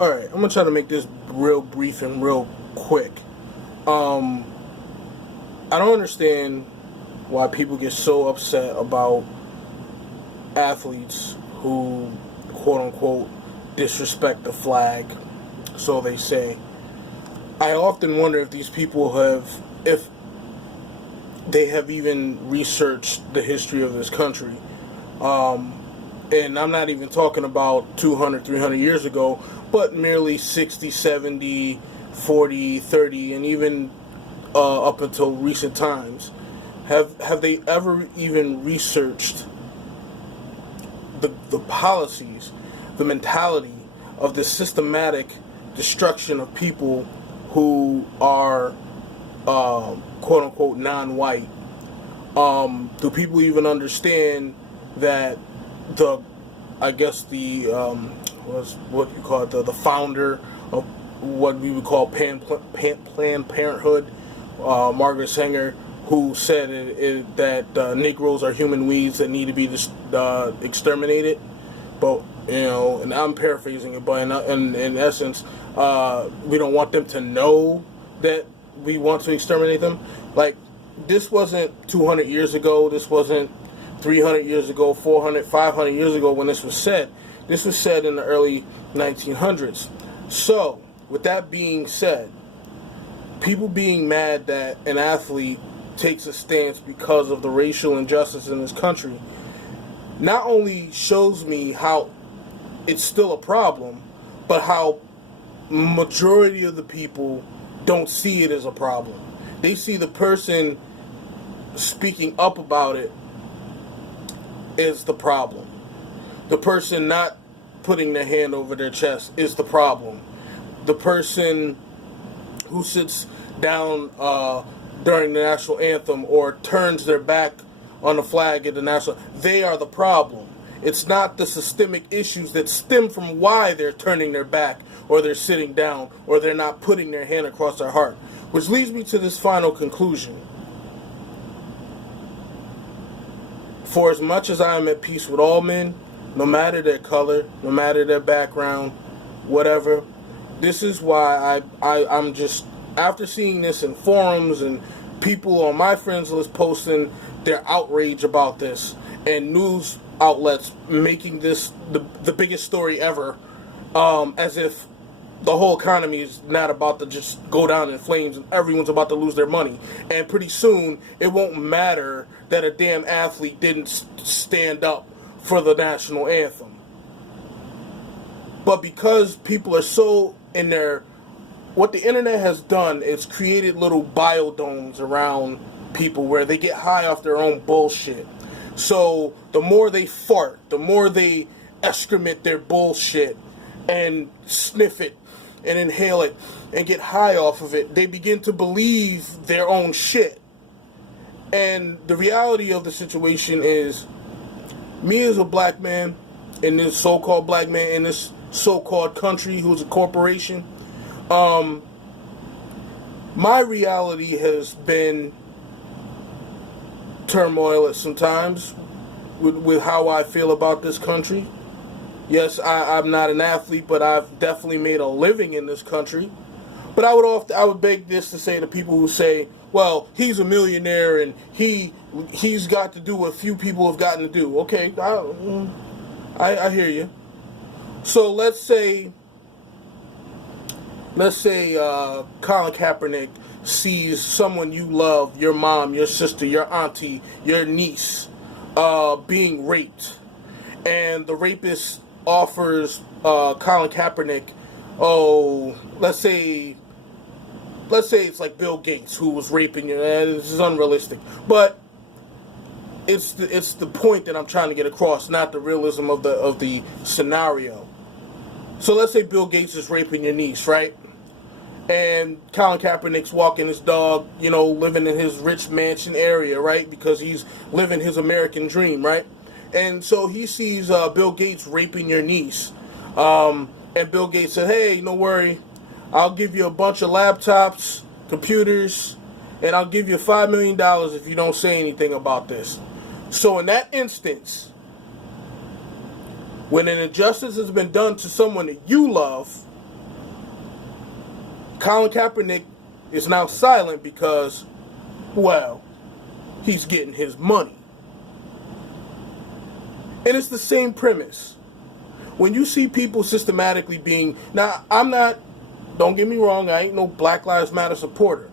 Alright, I'm gonna try to make this real brief and real quick. Um, I don't understand why people get so upset about athletes who, quote unquote, disrespect the flag, so they say. I often wonder if these people if they have even researched the history of this country. And I'm not even talking about 200, 300 years ago, but merely 60, 70, 40, 30, and even up until recent times. Have they ever even researched the policies, the mentality of the systematic destruction of people who are quote unquote non-white? Do people even understand that what you call it, the founder of what we would call Planned Parenthood, Margaret Sanger, who said that Negroes are human weeds that need to be exterminated. But and I'm paraphrasing it, but in essence, we don't want them to know that we want to exterminate them. Like, this wasn't 200 years ago. This wasn't 300 years ago, 400, 500 years ago when this was said. This was said in the early 1900s. So, with that being said, people being mad that an athlete takes a stance because of the racial injustice in this country not only shows me how it's still a problem, but how majority of the people don't see it as a problem. They see the person speaking up about it is the problem. The person not putting their hand over their chest is the problem. The person who sits down during the national anthem or turns their back on the flag at the national, they are the problem. It's not the systemic issues that stem from why they're turning their back or they're sitting down or they're not putting their hand across their heart. Which leads me to this final conclusion. For as much as I am at peace with all men, no matter their color, no matter their background, whatever, this is why I'm just, after seeing this in forums and people on my friends list posting their outrage about this, and news outlets making this the biggest story ever, as if the whole economy is not about to just go down in flames and everyone's about to lose their money. And pretty soon, it won't matter that a damn athlete didn't stand up for the national anthem. But because people are so in their... What the internet has done is created little biodomes around people where they get high off their own bullshit. So the more they fart, the more they excrement their bullshit and sniff it and inhale it and get high off of it, they begin to believe their own shit. And the reality of the situation is, me as a black man in this so-called black man in this so-called country who's a corporation, my reality has been turmoil at some times with how I feel about this country. Yes, I'm not an athlete, but I've definitely made a living in this country. But I would beg this to say to people who say, well, he's a millionaire and he's got to do what few people have gotten to do. Okay, I hear you. So let's say Colin Kaepernick sees someone you love, your mom, your sister, your auntie, your niece, being raped, and the rapist offers Colin Kaepernick, let's say it's like Bill Gates who was raping you. This is unrealistic, but it's the point that I'm trying to get across, not the realism of the scenario. So let's say Bill Gates is raping your niece, right? And Colin Kaepernick's walking his dog, living in his rich mansion area, right? Because he's living his American dream, right? And so he sees Bill Gates raping your niece. And Bill Gates said, hey, no worry. I'll give you a bunch of laptops, computers, and I'll give you $5 million if you don't say anything about this. So in that instance, when an injustice has been done to someone that you love, Colin Kaepernick is now silent because, well, he's getting his money. And it's the same premise. When you see people systematically being... Now, don't get me wrong, I ain't no Black Lives Matter supporter.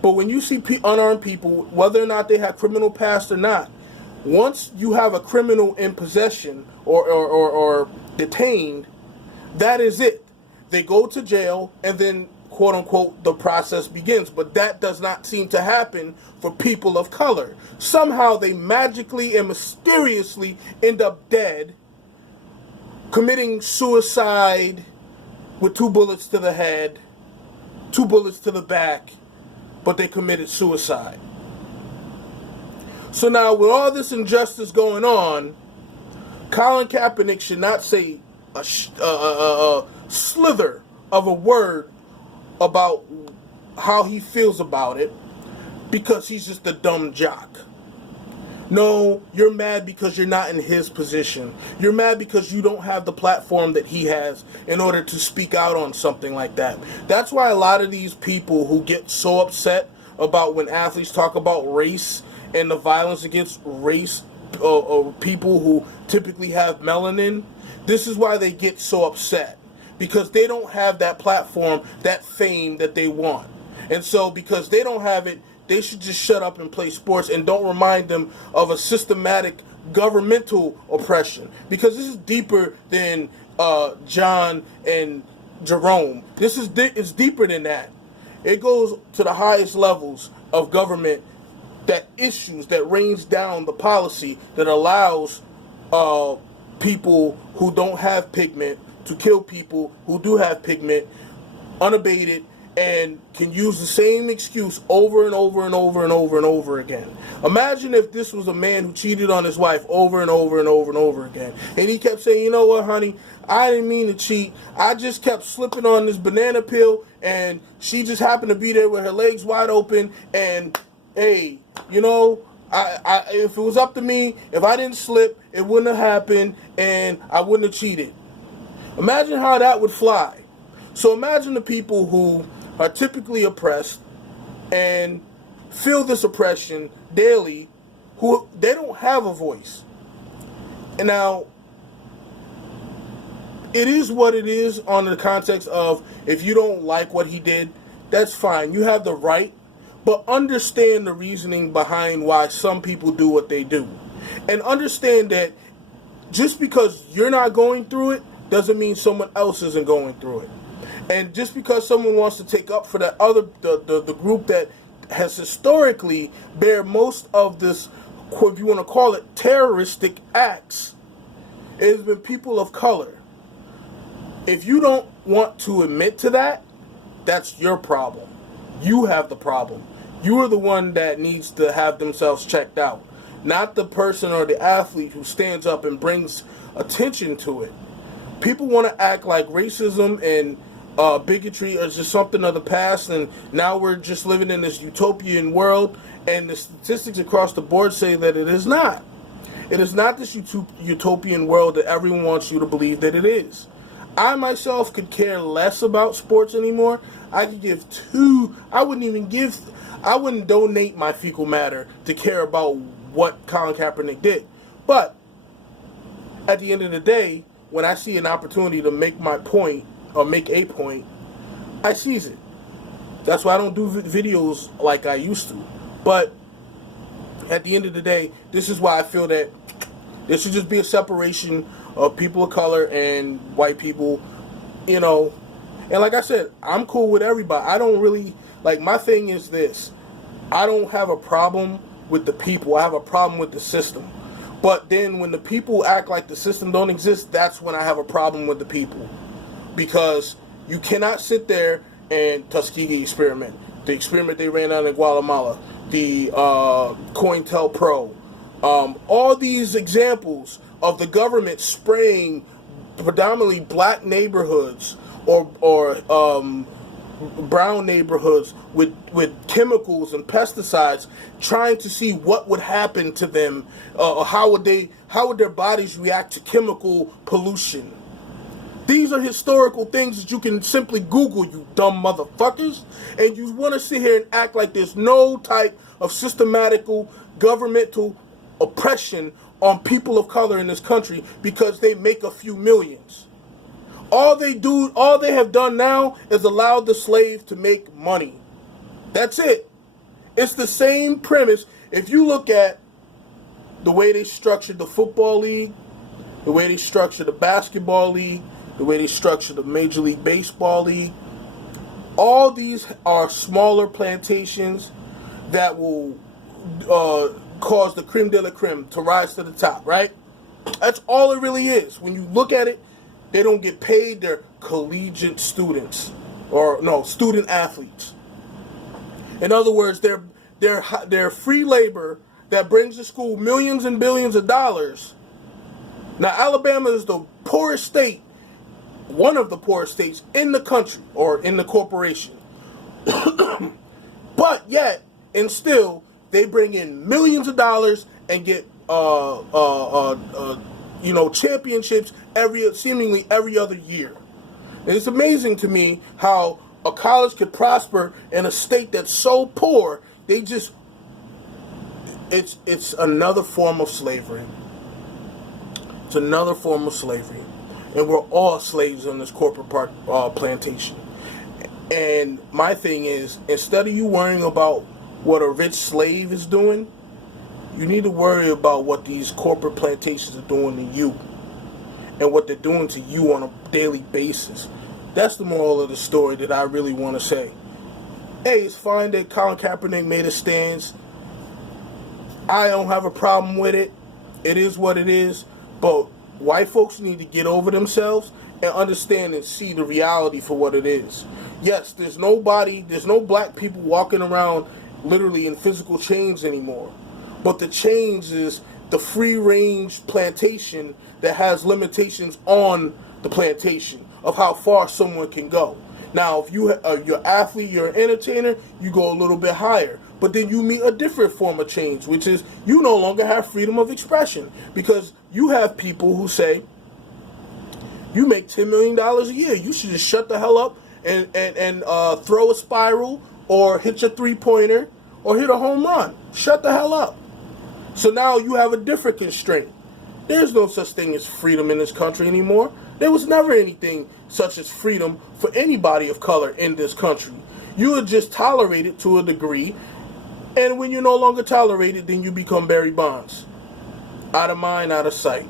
But when you see unarmed people, whether or not they have criminal past or not, once you have a criminal in possession or detained, that is it. They go to jail and then, quote unquote, the process begins. But that does not seem to happen for people of color. Somehow they magically and mysteriously end up dead, committing suicide with 2 bullets to the head, 2 bullets to the back, but they committed suicide. So now with all this injustice going on, Colin Kaepernick should not say a slither of a word about how he feels about it because he's just a dumb jock. No, you're mad because you're not in his position. You're mad because you don't have the platform that he has in order to speak out on something like that. That's why a lot of these people who get so upset about when athletes talk about race and the violence against race, people who typically have melanin, this is why they get so upset. Because they don't have that platform, that fame that they want. And so because they don't have it, they should just shut up and play sports and don't remind them of a systematic governmental oppression. Because this is deeper than John and Jerome. It's deeper than that. It goes to the highest levels of government that rains down the policy that allows people who don't have pigment to kill people who do have pigment unabated and can use the same excuse over and over and over and over and over again. Imagine if this was a man who cheated on his wife over and over and over and over again. And he kept saying, you know what, honey, I didn't mean to cheat. I just kept slipping on this banana peel and she just happened to be there with her legs wide open. And, hey, you know, if it was up to me, if I didn't slip, it wouldn't have happened and I wouldn't have cheated. Imagine how that would fly. So imagine the people who are typically oppressed and feel this oppression daily, who they don't have a voice. And now, it is what it is on the context of if you don't like what he did, that's fine. You have the right, but understand the reasoning behind why some people do what they do. And understand that just because you're not going through it doesn't mean someone else isn't going through it. And just because someone wants to take up for that other the group that has historically bear most of this, if you want to call it, terroristic acts, it has been people of color. If you don't want to admit to that, that's your problem. You have the problem. You are the one that needs to have themselves checked out, not the person or the athlete who stands up and brings attention to it. People want to act like racism and bigotry is just something of the past, and now we're just living in this utopian world, and the statistics across the board say that it is not. It is not this utopian world that everyone wants you to believe that it is. I myself could care less about sports anymore. I wouldn't donate my fecal matter to care about what Colin Kaepernick did. But at the end of the day, when I see an opportunity to make my point, or make a point, I seize it. That's why I don't do videos like I used to. But at the end of the day, this is why I feel that there should just be a separation of people of color and white people, you know. And like I said, I'm cool with everybody. I don't really, like, my thing is this. I don't have a problem with the people. I have a problem with the system. But then when the people act like the system don't exist, that's when I have a problem with the people. Because you cannot sit there and Tuskegee experiment, the experiment they ran out in Guatemala, the COINTELPRO, all these examples of the government spraying predominantly black neighborhoods or brown neighborhoods with chemicals and pesticides, trying to see what would happen to them, how would their bodies react to chemical pollution. These are historical things that you can simply Google, you dumb motherfuckers. And you want to sit here and act like there's no type of systematical governmental oppression on people of color in this country because they make a few millions. All they have done now is allow the slave to make money. That's it. It's the same premise. If you look at the way they structured the football league, the way they structured the basketball league, the way they structured the Major League Baseball league, all these are smaller plantations that will cause the creme de la creme to rise to the top, right? That's all it really is. When you look at it, they don't get paid. They're collegiate students, or no, student athletes. In other words, they're free labor that brings the school millions and billions of dollars. Now, Alabama is the poorest state, one of the poorest states in the country or in the corporation. But yet, and still, they bring in millions of dollars and get championships seemingly every other year. And it's amazing to me how a college could prosper in a state that's so poor. It's another form of slavery. It's another form of slavery. And we're all slaves on this corporate plantation. And my thing is, instead of you worrying about what a rich slave is doing, you need to worry about what these corporate plantations are doing to you and what they're doing to you on a daily basis. That's the moral of the story that I really want to say. Hey, it's fine that Colin Kaepernick made a stance. I don't have a problem with it. It is what it is. But white folks need to get over themselves and understand and see the reality for what it is. Yes, there's no black people walking around literally in physical chains anymore. But the chains is the free-range plantation that has limitations on the plantation of how far someone can go. Now, if you're an athlete, you're an entertainer, you go a little bit higher. But then you meet a different form of change, which is you no longer have freedom of expression. Because you have people who say, you make $10 million a year, you should just shut the hell up and throw a spiral or hit your three-pointer or hit a home run. Shut the hell up. So now you have a different constraint. There's no such thing as freedom in this country anymore. There was never anything such as freedom for anybody of color in this country. You are just tolerated to a degree, and when you're no longer tolerated, then you become Barry Bonds. Out of mind, out of sight.